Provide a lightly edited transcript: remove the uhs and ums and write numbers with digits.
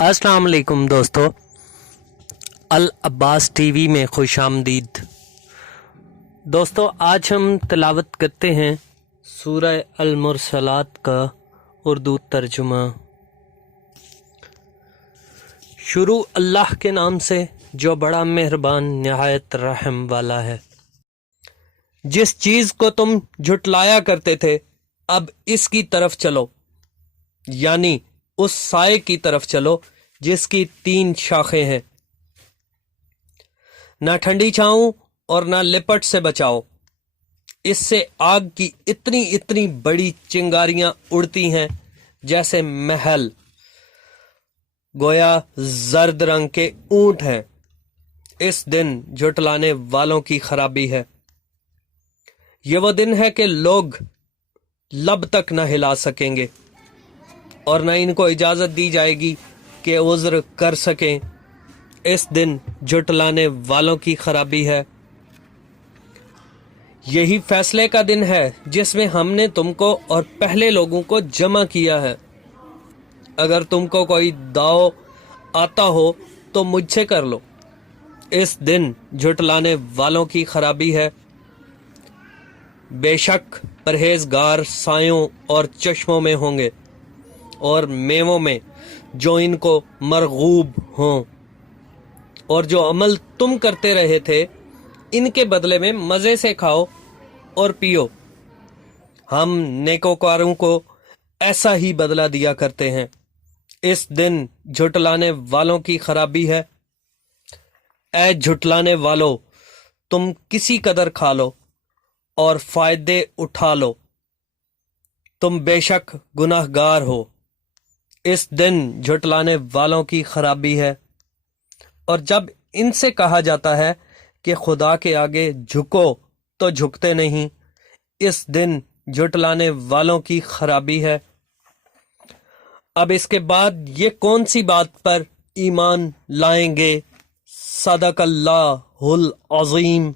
अस्सलाम वालेकुम दोस्तों, अल अब्बास टीवी में खुश आमदीद। दोस्तों, आज हम तिलावत करते हैं सूरह अल मुरसलात का उर्दू तर्जुमा। शुरू अल्लाह के नाम से जो बड़ा मेहरबान निहायत रहम वाला है। जिस चीज़ को तुम झुटलाया करते थे, अब इसकी तरफ चलो, यानी उस साए की तरफ चलो जिसकी 3 शाखें हैं। ना ठंडी छाऊं और ना लिपट से बचाओ। इससे आग की इतनी इतनी बड़ी चिंगारियां उड़ती हैं जैसे महल, गोया जर्द रंग के ऊंट हैं। इस दिन झुटलाने वालों की खराबी है। ये वो दिन है कि लोग लब तक न हिला सकेंगे और न इनको इजाज़त दी जाएगी कि उज़्र कर सकें। इस दिन झुटलाने वालों की खराबी है। यही फैसले का दिन है जिसमें हमने तुमको और पहले लोगों को जमा किया है। अगर तुमको कोई दाव आता हो तो मुझसे कर लो। इस दिन झुटलाने वालों की खराबी है। बेशक परहेजगार सायों और चश्मों में होंगे और मेवों में जो इनको मरगूब हों, और जो अमल तुम करते रहे थे इनके बदले में मज़े से खाओ और पियो। हम नेकोकारों को ऐसा ही बदला दिया करते हैं। इस दिन झुटलाने वालों की खराबी है। ऐ झुटलाने वालों, तुम किसी कदर खा लो और फायदे उठा लो। तुम बेशक गुनाहगार हो। इस दिन झुटलाने वालों की खराबी है। और जब इनसे कहा जाता है कि खुदा के आगे झुको तो झुकते नहीं, इस दिन झुटलाने वालों की खराबी है। अब इसके बाद ये कौन सी बात पर ईमान लाएंगे? सदकल्लाहुल अज़ीम।